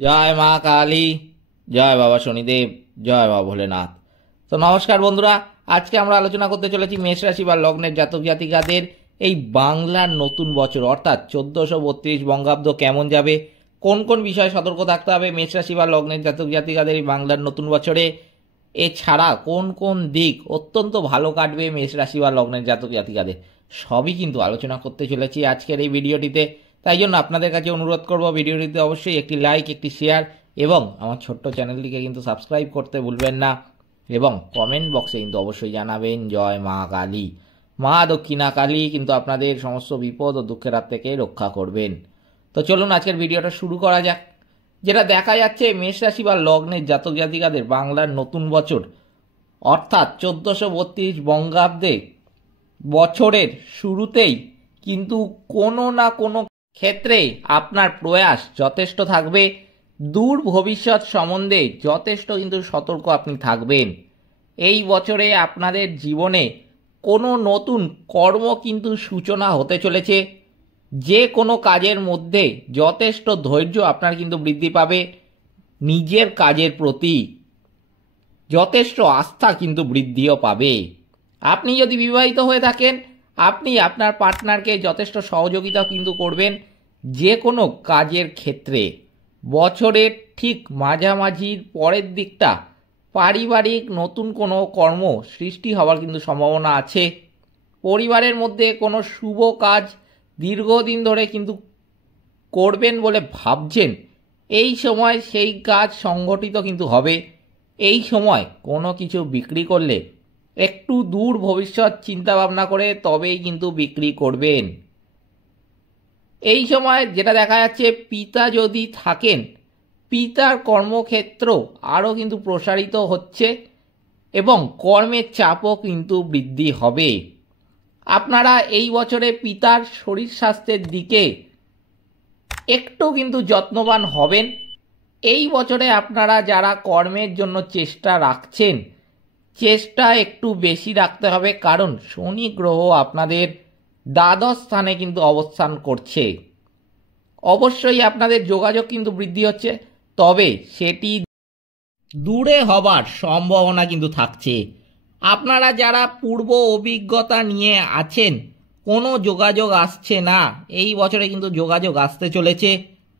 জয় মা কালী, জয় বাবা শনিদেব, জয় বাবা ভোলেনাথ। তো নমস্কার বন্ধুরা, আজকে আমরা আলোচনা করতে চলেছি মেষ রাশি বা লগ্নের জাতক জাতিকাদের এই বাংলার নতুন বছর অর্থাৎ 1432 বঙ্গাব্দ কেমন যাবে, কোন কোন বিষয়ে সতর্ক থাকতে হবে মেষ রাশি বা লগ্নের জাতক জাতিকাদের এই বাংলার নতুন বছরে, এছাড়া কোন কোন দিক অত্যন্ত ভালো কাটবে মেষ রাশি বা লগ্নের জাতক জাতিকাদের, সবই কিন্তু আলোচনা করতে চলেছি আজকের এই ভিডিওটিতে। তাই জন্য আপনাদের কাছে অনুরোধ করব ভিডিওটিতে অবশ্যই একটি লাইক, একটি শেয়ার এবং আমার ছোট্ট চ্যানেলটিকে কিন্তু সাবস্ক্রাইব করতে ভুলবেন না এবং কমেন্ট বক্সে কিন্তু অবশ্যই জানাবেন জয় মা কালী। মা দক্ষিণা কালী কিন্তু আপনাদের সমস্ত বিপদ ও দুঃখের হাত থেকে রক্ষা করবেন। তো চলুন আজকের ভিডিওটা শুরু করা যাক। যেটা দেখা যাচ্ছে মেষ রাশি বা লগ্নের জাতক জাতিকাদের বাংলার নতুন বছর অর্থাৎ 1432 বঙ্গাব্দে বছরের শুরুতেই কিন্তু কোনো না কোনো ক্ষেত্রে আপনার প্রয়াস যথেষ্ট থাকবে, দূর ভবিষ্যৎ সম্বন্ধে যথেষ্ট কিন্তু সতর্ক আপনি থাকবেন। এই বছরে আপনাদের জীবনে কোনো নতুন কর্ম কিন্তু সূচনা হতে চলেছে। যে কোনো কাজের মধ্যে যথেষ্ট ধৈর্য আপনার কিন্তু বৃদ্ধি পাবে, নিজের কাজের প্রতি যথেষ্ট আস্থা কিন্তু বৃদ্ধিও পাবে। আপনি যদি বিবাহিত হয়ে থাকেন, আপনি আপনার পার্টনারকে যথেষ্ট সহযোগিতা কিন্তু করবেন যে কোনো কাজের ক্ষেত্রে। বছরের ঠিক মাঝামাঝির পরের দিকটা পারিবারিক নতুন কোনো কর্ম সৃষ্টি হওয়ার কিন্তু সম্ভাবনা আছে। পরিবারের মধ্যে কোনো শুভ কাজ দীর্ঘদিন ধরে কিন্তু করবেন বলে ভাবছেন, এই সময় সেই কাজ সংগঠিত কিন্তু হবে। এই সময় কোনো কিছু বিক্রি করলে একটু দূর ভবিষ্যৎ চিন্তা ভাবনা করে তবেই কিন্তু বিক্রি করবেন। এই সময় যেটা দেখা যাচ্ছে, পিতা যদি থাকেন, পিতার কর্মক্ষেত্র আরও কিন্তু প্রসারিত হচ্ছে এবং কর্মের চাপও কিন্তু বৃদ্ধি হবে। আপনারা এই বছরে পিতার শরীর স্বাস্থ্যের দিকে একটু কিন্তু যত্নবান হবেন। এই বছরে আপনারা যারা কর্মের জন্য চেষ্টা রাখছেন, চেষ্টা একটু বেশি রাখতে হবে, কারণ শনি গ্রহ আপনাদের দ্বাদশ স্থানে কিন্তু অবস্থান করছে। অবশ্যই আপনাদের যোগাযোগ কিন্তু বৃদ্ধি হচ্ছে, তবে সেটি দূরে হবার সম্ভাবনা কিন্তু থাকছে। আপনারা যারা পূর্ব অভিজ্ঞতা নিয়ে আছেন, কোনো যোগাযোগ আসছে না, এই বছরে কিন্তু যোগাযোগ আসতে চলেছে।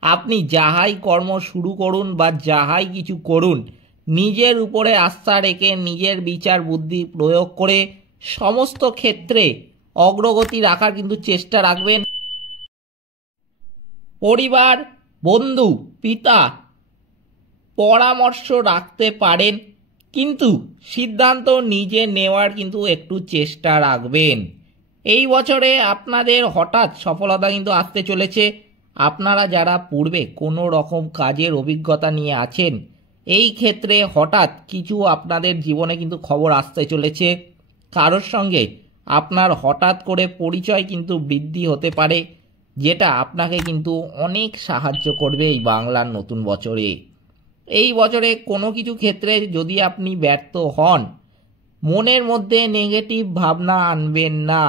আপনি যাহাই কর্ম শুরু করুন বা যাহাই কিছু করুন, নিজের উপরে আস্থা রেখে নিজের বিচার বুদ্ধি প্রয়োগ করে সমস্ত ক্ষেত্রে অগ্রগতি রাখার কিন্তু চেষ্টা রাখবেন। পরিবার, বন্ধু, পিতা পরামর্শ রাখতে পারেন, কিন্তু সিদ্ধান্ত নিজে নেওয়ার কিন্তু একটু চেষ্টা রাখবেন। এই বছরে আপনাদের হঠাৎ সফলতা কিন্তু আসতে চলেছে। আপনারা যারা পূর্বে কোনো রকম কাজের অভিজ্ঞতা নিয়ে আছেন, এই ক্ষেত্রে হঠাৎ কিছু আপনাদের জীবনে কিন্তু খবর আসতে চলেছে। কারোর সঙ্গে আপনার হঠাৎ করে পরিচয় কিন্তু বৃদ্ধি হতে পারে, যেটা আপনাকে কিন্তু অনেক সাহায্য করবে এই বাংলার নতুন বছরে। এই বছরে কোনো কিছু ক্ষেত্রে যদি আপনি ব্যর্থ হন, মনের মধ্যে নেগেটিভ ভাবনা আনবেন না।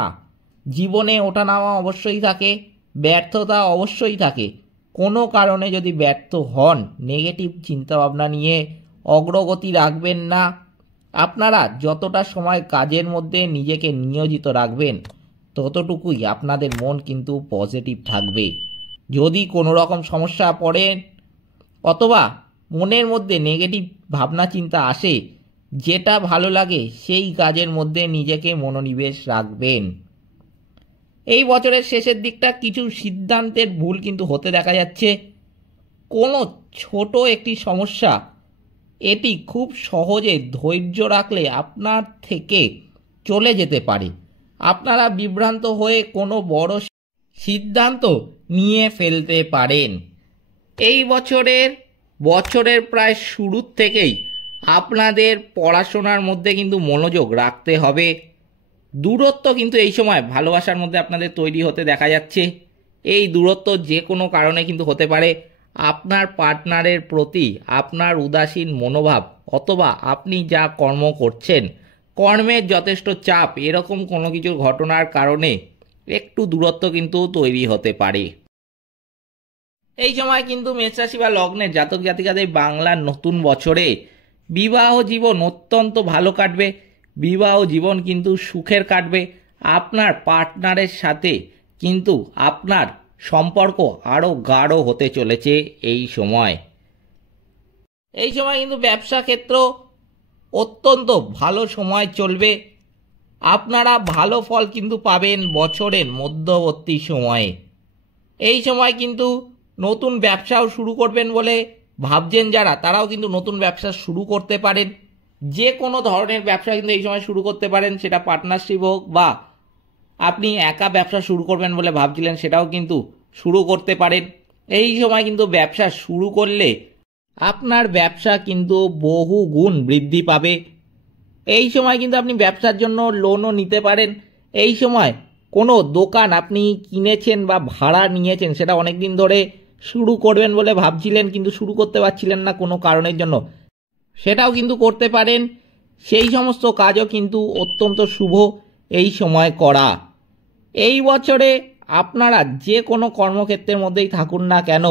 জীবনে ওঠানামা অবশ্যই থাকে, ব্যর্থতা অবশ্যই থাকে। কোনো কারণে যদি ব্যর্থ হন, নেগেটিভ চিন্তাভাবনা নিয়ে অগ্রগতি রাখবেন না। আপনারা যতটা সময় কাজের মধ্যে নিজেকে নিয়োজিত রাখবেন, ততটুকুই আপনাদের মন কিন্তু পজিটিভ থাকবে। যদি কোনো রকম সমস্যা পড়েন অথবা মনের মধ্যে নেগেটিভ ভাবনা চিন্তা আসে, যেটা ভালো লাগে সেই কাজের মধ্যে নিজেকে মনোনিবেশ রাখবেন। এই বছরের শেষের দিকটা কিছু সিদ্ধান্তের ভুল কিন্তু হতে দেখা যাচ্ছে। কোনো ছোট একটি সমস্যা, এটি খুব সহজে ধৈর্য রাখলে আপনার থেকে চলে যেতে পারে। আপনারা বিভ্রান্ত হয়ে কোনো বড় সিদ্ধান্ত নিয়ে ফেলতে পারেন। এই বছরের প্রায় শুরুর থেকেই আপনাদের পড়াশোনার মধ্যে কিন্তু মনোযোগ রাখতে হবে। দূরত্ব কিন্তু এই সময় ভালোবাসার মধ্যে আপনাদের তৈরি হতে দেখা যাচ্ছে। এই দূরত্ব যে কোনো কারণে কিন্তু হতে পারে। আপনার পার্টনারের প্রতি আপনার উদাসীন মনোভাব অথবা আপনি যা কর্ম করছেন, কর্মের যথেষ্ট চাপ, এরকম কোনো কিছু ঘটনার কারণে একটু দূরত্ব কিন্তু তৈরি হতে পারে। এই সময় কিন্তু মেষ রাশি বা লগ্নের জাতক জাতিকাদের বাংলার নতুন বছরে বিবাহ জীবন অত্যন্ত ভালো কাটবে। বিবাহ জীবন কিন্তু সুখের কাটবে। আপনার পার্টনারের সাথে কিন্তু আপনার সম্পর্ক আরও গাঢ় হতে চলেছে এই সময়। এই সময় কিন্তু ব্যবসা ক্ষেত্র অত্যন্ত ভালো সময় চলবে। আপনারা ভালো ফল কিন্তু পাবেন বছরের মধ্যবর্তী সময়ে। এই সময় কিন্তু নতুন ব্যবসাও শুরু করবেন বলে ভাবছেন যারা, তারাও কিন্তু নতুন ব্যবসা শুরু করতে পারেন। যে কোনো ধরনের ব্যবসা কিন্তু এই সময় শুরু করতে পারেন, সেটা পার্টনারশিপ হোক বা আপনি একা ব্যবসা শুরু করবেন বলে ভাবছিলেন, সেটাও কিন্তু শুরু করতে পারেন। এই সময় কিন্তু ব্যবসা শুরু করলে আপনার ব্যবসা কিন্তু বহু গুণ বৃদ্ধি পাবে। এই সময় কিন্তু আপনি ব্যবসার জন্য লোনও নিতে পারেন। এই সময় কোনো দোকান আপনি কিনেছেন বা ভাড়া নিয়েছেন, সেটা অনেক দিন ধরে শুরু করবেন বলে ভাবছিলেন কিন্তু শুরু করতে পারছিলেন না কোনো কারণের জন্য, সেটাও কিন্তু করতে পারেন। সেই সমস্ত কাজও কিন্তু অত্যন্ত শুভ এই সময় করা। এই বছরে আপনারা যে কোনো কর্মক্ষেত্রের মধ্যেই থাকুন না কেন,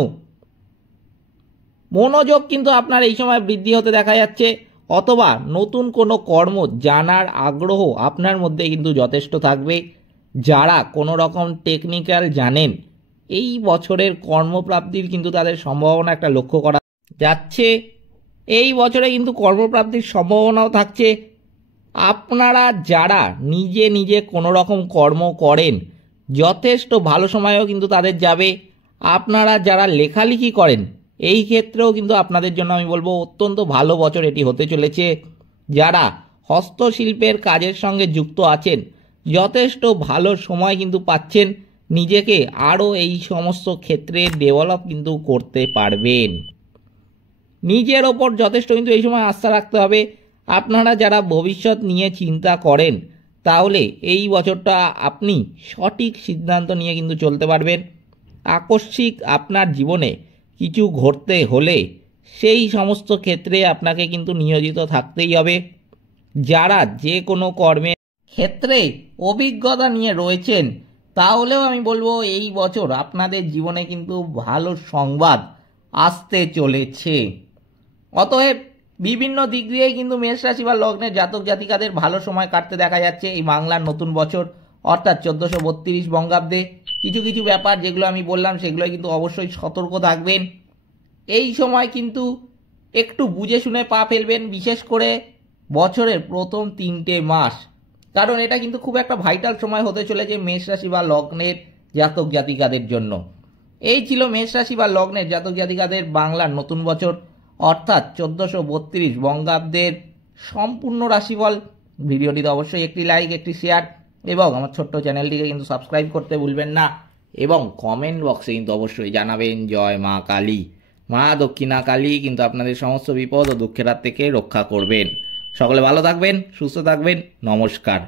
মনোযোগ কিন্তু আপনার এই সময় বৃদ্ধি হতে দেখা যাচ্ছে, অথবা নতুন কোনো কর্ম জানার আগ্রহ আপনার মধ্যে কিন্তু যথেষ্ট থাকবে। যারা কোনো রকম টেকনিক্যাল জানেন, এই বছরের কর্মপ্রাপ্তির কিন্তু তাদের সম্ভাবনা একটা লক্ষ্য করা যাচ্ছে। এই বছরে কিন্তু কর্মপ্রাপ্তির সম্ভাবনাও থাকছে। আপনারা যারা নিজে নিজে কোনো রকম কর্ম করেন, যথেষ্ট ভালো সময়ও কিন্তু তাদের যাবে। আপনারা যারা লেখালেখি করেন, এই ক্ষেত্রেও কিন্তু আপনাদের জন্য আমি বলবো অত্যন্ত ভালো বছর এটি হতে চলেছে। যারা হস্তশিল্পের কাজের সঙ্গে যুক্ত আছেন, যথেষ্ট ভালো সময় কিন্তু পাচ্ছেন। নিজেকে আরও এই সমস্ত ক্ষেত্রে ডেভেলপ কিন্তু করতে পারবেন। নিজের ওপর যথেষ্ট কিন্তু এই সময় আস্থা রাখতে হবে। আপনারা যারা ভবিষ্যৎ নিয়ে চিন্তা করেন, তাহলে এই বছরটা আপনি সঠিক সিদ্ধান্ত নিয়ে কিন্তু চলতে পারবেন। আকস্মিক আপনার জীবনে কিছু ঘটতে হলে সেই সমস্ত ক্ষেত্রে আপনাকে কিন্তু নিয়োজিত থাকতেই হবে। যারা যে কোনো কর্মের ক্ষেত্রে অভিজ্ঞতা নিয়ে রয়েছেন, তাহলেও আমি বলবো এই বছর আপনাদের জীবনে কিন্তু ভালো সংবাদ আসতে চলেছে। অতএব বিভিন্ন দিক দিয়ে কিন্তু মেষ রাশি বা লগ্নের জাতক জাতিকাদের ভালো সময় কাটতে দেখা যাচ্ছে এই বাংলার নতুন বছর, অর্থাৎ 1432 বঙ্গাব্দে। কিছু কিছু ব্যাপার যেগুলো আমি বললাম, সেগুলো কিন্তু অবশ্যই সতর্ক থাকবেন। এই সময় কিন্তু একটু বুঝে শুনে পা ফেলবেন, বিশেষ করে বছরের প্রথম 3টে মাস, কারণ এটা কিন্তু খুব একটা ভাইটাল সময় হতে চলেছে মেষ রাশি বা লগ্নের জাতক জাতিকাদের জন্য। এই ছিল মেষ রাশি বা লগ্নের জাতক জাতিকাদের বাংলার নতুন বছর, অর্থাৎ 1432 বঙ্গাব্দের সম্পূর্ণ রাশিফল। ভিডিওটিতে অবশ্যই একটি লাইক, একটি শেয়ার এবং আমার ছোট্ট চ্যানেলটিকে কিন্তু সাবস্ক্রাইব করতে ভুলবেন না। এবং কমেন্ট বক্সে কিন্তু অবশ্যই জানাবেন জয় মা কালী। মা দক্ষিণা কালী কিন্তু আপনাদের সমস্ত বিপদ ও দুঃখের হাত থেকে রক্ষা করবেন। সকলে ভালো থাকবেন, সুস্থ থাকবেন। নমস্কার।